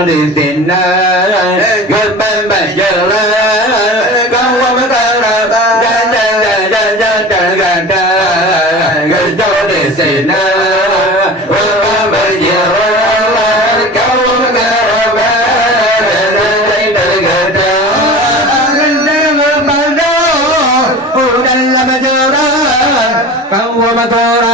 nó đi tìm na gần bên bây giờ là con qua mấy con là gần cho đi tìm na gần bây giờ là con qua mấy con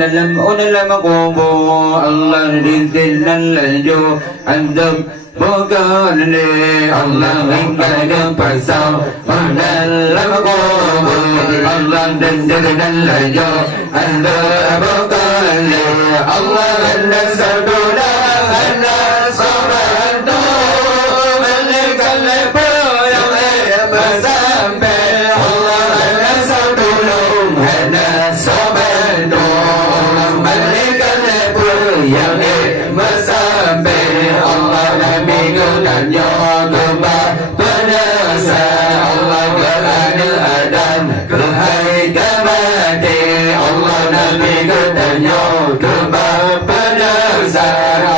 dalam kubur Allah rintilan laju antum bukan ni Allah hingga depan sau dalam kubur Allah rintilan laju antum bukan ni Allah anda saduna anda sabantu melikan lepur yang sampai Allah anda sadulung anda sabantu melikan lepur yang sampai Allah Nabi tanya kembali penasa Allah kerana Adam kehai kemati Allah Nabi tanya kembali penasa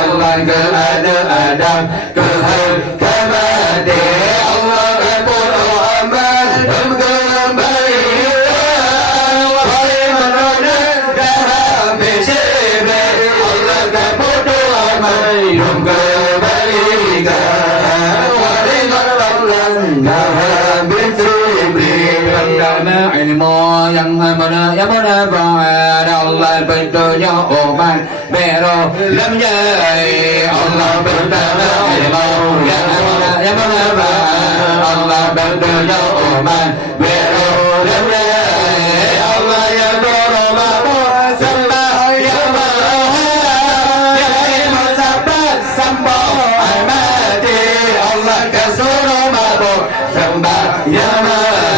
Allah kerana Adam kehai kemati Allah kepul amal dan kembali wahai menona dah bersebe Allah kepul amal dan kembali ilmu yang mana Allah bentuknya oman bero lam jai Allah bentuknya ilmu yang mana Allah bentuknya oman bero lam jai Allah yang beromah sembah yang maha yang ilmu sabat sembah amati Allah kasuruh mabuk sembah yang maha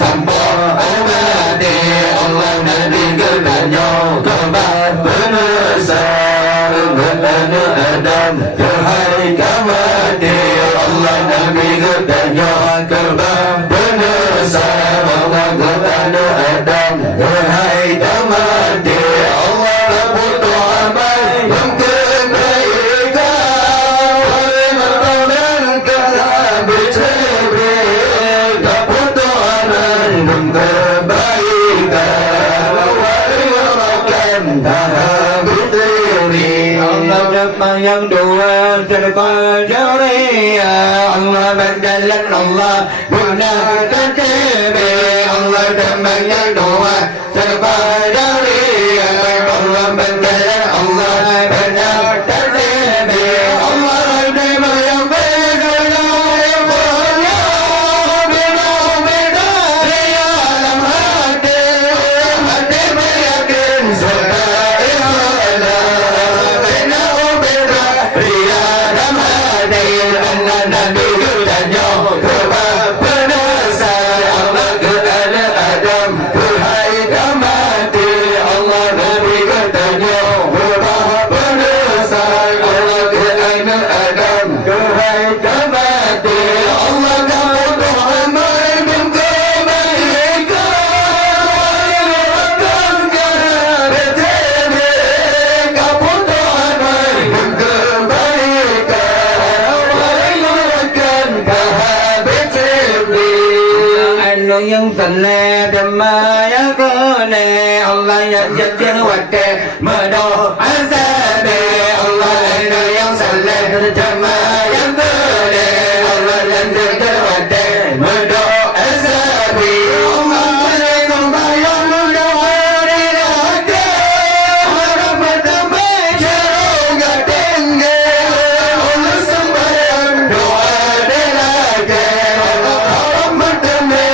sampai amati Allah Nabi ketanya kembali penasa kerana Adam kehai kemati Allah Nabi ketanya kembali penasa Allah kerana Adam kehai kemati Allah butuh amal yang kebaikan oleh mengenal kebaikan yang dua terkal jariya Allah berjalan Allah gunakan tebe Allah teman yang dua terkal jariya Allah berjalan Allah gunakan tebe Allah teman yang berjalan yang saleh dama yang kone Allah yang jadi wate medo asabe Allah yang saleh dama yang kone Allah yang jadi wate medo asabe Allah yang bayang medo wate harap bertemu jauh tinggi Allah sembahyang doa delake harap bertemu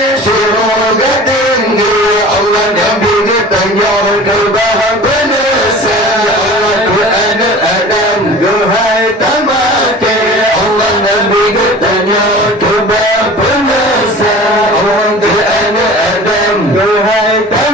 Allah Nabi ketanya kebahang penasa kerana Adam kehai tamati Allah Nabi ketanya kebahang penasa kerana Adam kehai tamati